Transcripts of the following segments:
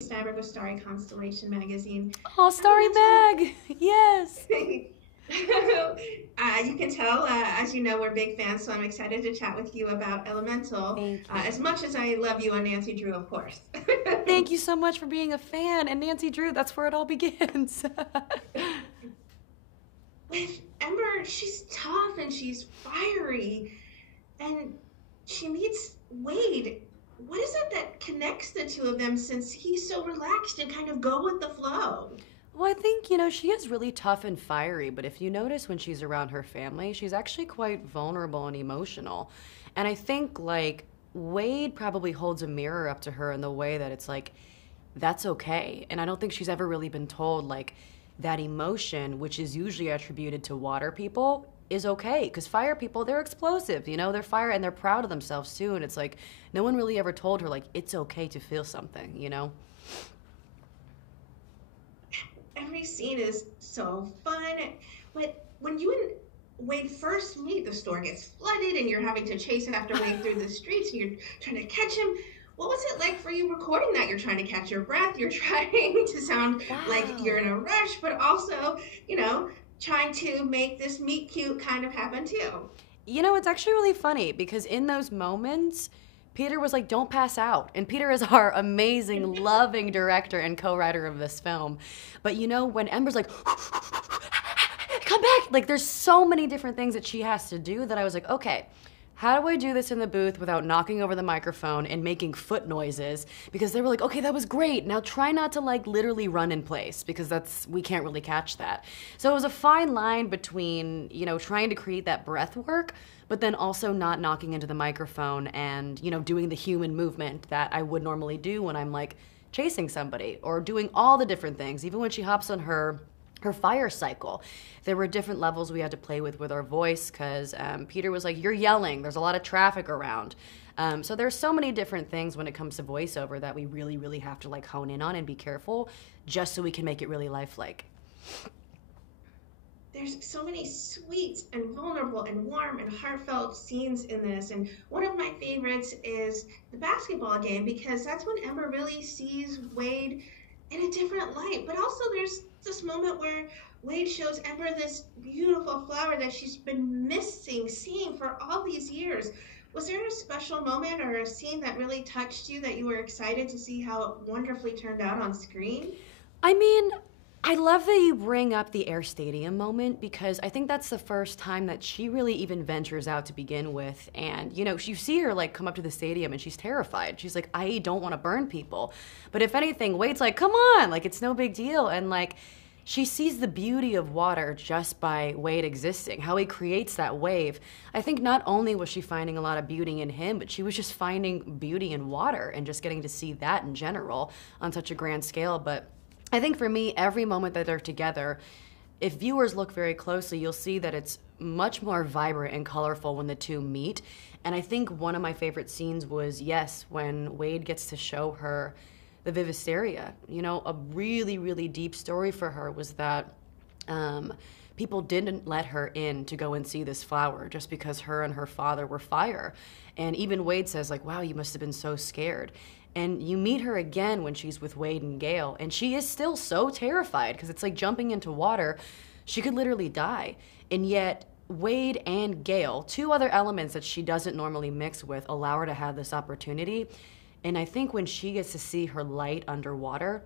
Steinberg with Starry Constellation magazine. Oh, Starry Bag! Yes! You can tell, as you know, we're big fans, so I'm excited to chat with you about Elemental, Thank as you. much as I love you and Nancy Drew, of course. Thank you so much for being a fan. And Nancy Drew, that's where it all begins. With Ember, she's tough and she's fiery, and she meets Wade. What is it that connects the two of them since he's so relaxed and kind of go with the flow? Well, I think, she is really tough and fiery, but if you notice when she's around her family, she's actually quite vulnerable and emotional. And I think, like, Wade probably holds a mirror up to her in the way that it's like, that's okay. And I don't think she's ever really been told, like, that emotion, which is usually attributed to water people, is okay. Because fire people, they're explosive, they're fire and they're proud of themselves too. And it's like, no one really ever told her, like, it's okay to feel something. Every scene is so fun. But when you and Wade first meet, the store gets flooded and you're having to chase after Wade through the streets and you're trying to catch him. What was it like for you recording that? You're trying to catch your breath, you're trying to sound like you're Wow. in a rush, but also, trying to make this meet cute kind of happen too. It's actually really funny because in those moments, Peter was like, don't pass out. And Peter is our amazing, loving director and co writer of this film. But when Ember's like, come back, like, there's so many different things that she has to do that I was like, okay. How do I do this in the booth without knocking over the microphone and making foot noises? Because they were like, okay, that was great. Now try not to like literally run in place because we can't really catch that. So it was a fine line between, trying to create that breath work, but then also not knocking into the microphone and, doing the human movement that I would normally do when I'm like chasing somebody or doing all the different things. Even when she hops on her fire cycle, there were different levels we had to play with our voice because Peter was like, you're yelling, there's a lot of traffic around. So there's so many different things when it comes to voiceover that we really, really have to like hone in on and be careful just so we can make it really lifelike. There's so many sweet and vulnerable and warm and heartfelt scenes in this. And one of my favorites is the basketball game because that's when Ember really sees Wade in a different light. But also, there's this moment where Wade shows Ember this beautiful flower that she's been missing seeing for all these years. Was there a special moment or a scene that really touched you that you were excited to see how it wonderfully turned out on screen? I mean, I love that you bring up the Air Stadium moment because I think that's the first time that she really even ventures out to begin with. And, you see her like come up to the stadium and she's terrified. She's like, I don't want to burn people. But if anything, Wade's like, come on, like it's no big deal. And like, she sees the beauty of water just by Wade existing, how he creates that wave. I think not only was she finding a lot of beauty in him, but she was just finding beauty in water and just getting to see that in general on such a grand scale. But I think for me, every moment that they're together, if viewers look very closely, you'll see that it's much more vibrant and colorful when the two meet. And I think one of my favorite scenes was, yes, when Wade gets to show her the Vivisteria. A really, really deep story for her was that people didn't let her in to go and see this flower just because her and her father were fire. And even Wade says, like, wow, you must have been so scared. And you meet her again when she's with Wade and Gale, and she is still so terrified because it's like jumping into water. She could literally die. And yet, Wade and Gale, two other elements that she doesn't normally mix with, allow her to have this opportunity. And I think when she gets to see her light underwater,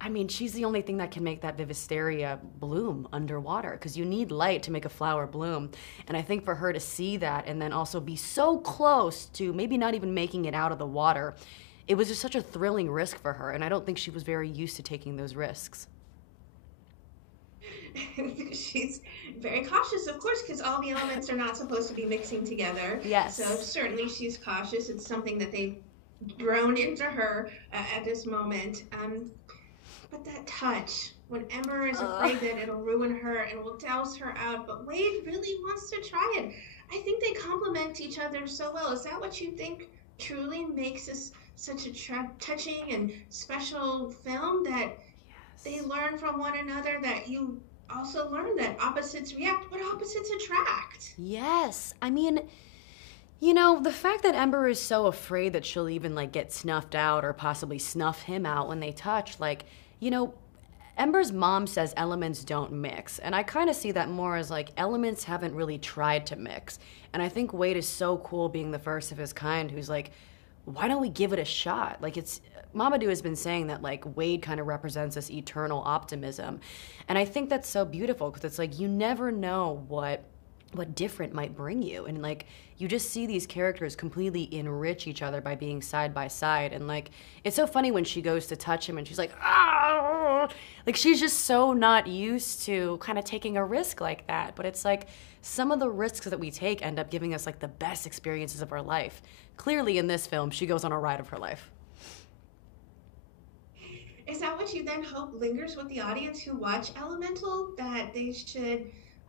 I mean, she's the only thing that can make that Vivisteria bloom underwater because you need light to make a flower bloom. And I think for her to see that and then also be so close to maybe not even making it out of the water, it was just such a thrilling risk for her. And I don't think she was very used to taking those risks. She's very cautious, of course, because all the elements are not supposed to be mixing together. So Yes. certainly she's cautious. It's something that they've grown into her at this moment. But that touch, when Ember is Uh, afraid that it'll ruin her and will douse her out, but Wade really wants to try it. I think they complement each other so well. Is that what you think truly makes this such a touching and special film that they yes. learn from one another, that you also learn that opposites react, but opposites attract? Yes. I mean, You know, the fact that Ember is so afraid that she'll even like get snuffed out or possibly snuff him out when they touch, like, you know, Ember's mom says elements don't mix, and I kind of see that more as like elements haven't really tried to mix. And I think Wade is so cool being the first of his kind who's like, why don't we give it a shot? Like it's Mamadou has been saying that like Wade kind of represents this eternal optimism. And I think that's so beautiful because it's like you never know what different might bring you, and like you just see these characters completely enrich each other by being side by side. And like it's so funny when she goes to touch him and she's like, ah, like she's just so not used to kind of taking a risk like that. But it's like some of the risks that we take end up giving us like the best experiences of our life. Clearly in this film she goes on a ride of her life. Is that what you then hope lingers with the audience who watch Elemental? That they should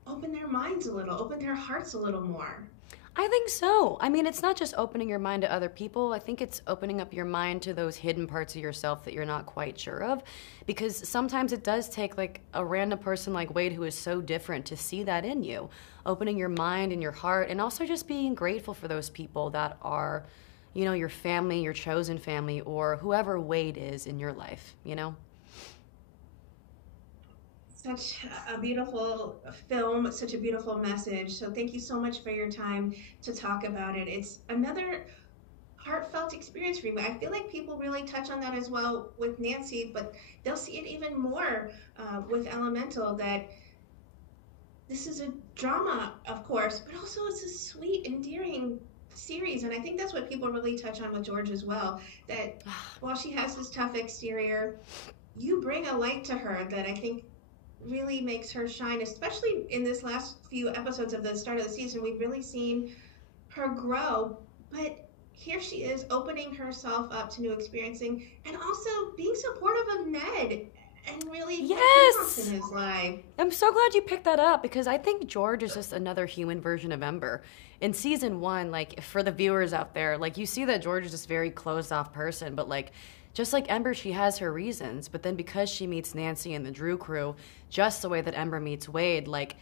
open their minds a little, open their hearts a little more? I think so. I mean, it's not just opening your mind to other people. I think it's opening up your mind to those hidden parts of yourself that you're not quite sure of. Because sometimes it does take like a random person like Wade who is so different to see that in you. Opening your mind and your heart, and also just being grateful for those people that are, you know, your family, your chosen family, or whoever Wade is in your life, you know? Such a beautiful film, such a beautiful message. So thank you so much for your time to talk about it. It's another heartfelt experience for me. I feel like people really touch on that as well with Nancy, but they'll see it even more with Elemental, that this is a drama, of course, but also it's a sweet, endearing series. And I think that's what people really touch on with George as well, that while she has this tough exterior, you bring a light to her that I think really makes her shine, especially in this last few episodes of the start of the season. We've really seen her grow, but here she is opening herself up to new experiencing and also being supportive of Ned and really what he wants Yes! in his life. I'm so glad you picked that up because I think George is just another human version of Ember. In season one, like for the viewers out there, like you see that George is this very closed off person, but like just like Ember, she has her reasons. But then because she meets Nancy and the Drew crew, just the way that Ember meets Wade, like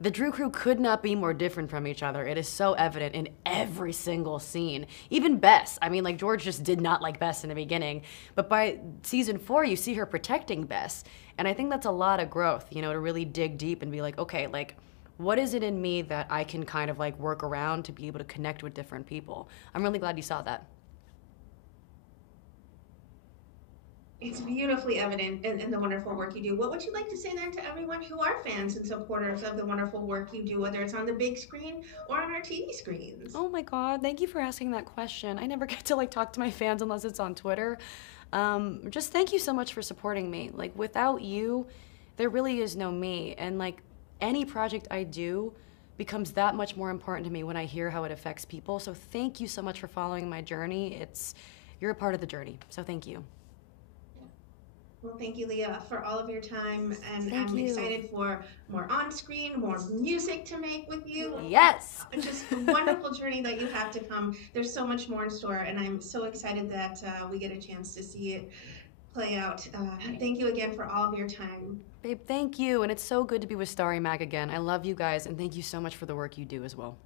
the Drew crew could not be more different from each other. It is so evident in every single scene. Even Bess. I mean, like, George just did not like Bess in the beginning. But by season 4, you see her protecting Bess. And I think that's a lot of growth, you know, to really dig deep and be like, okay, like, what is it in me that I can kind of, like, work around to be able to connect with different people? I'm really glad you saw that. It's beautifully evident in the wonderful work you do. What would you like to say then to everyone who are fans and supporters of the wonderful work you do, whether it's on the big screen or on our TV screens? Oh my God, thank you for asking that question. I never get to, like, talk to my fans unless it's on Twitter. Just thank you so much for supporting me. Like, without you, there really is no me. And, like, any project I do becomes that much more important to me when I hear how it affects people. So thank you so much for following my journey. You're a part of the journey. So thank you. Well, thank you, Leah, for all of your time, and Thank I'm you. excited for more on-screen, more music to make with you. Yes. Just a wonderful journey that you have to come. There's so much more in store, and I'm so excited that we get a chance to see it play out. Thank you again for all of your time. Babe, thank you. And it's so good to be with Starry Mag again. I love you guys, and thank you so much for the work you do as well.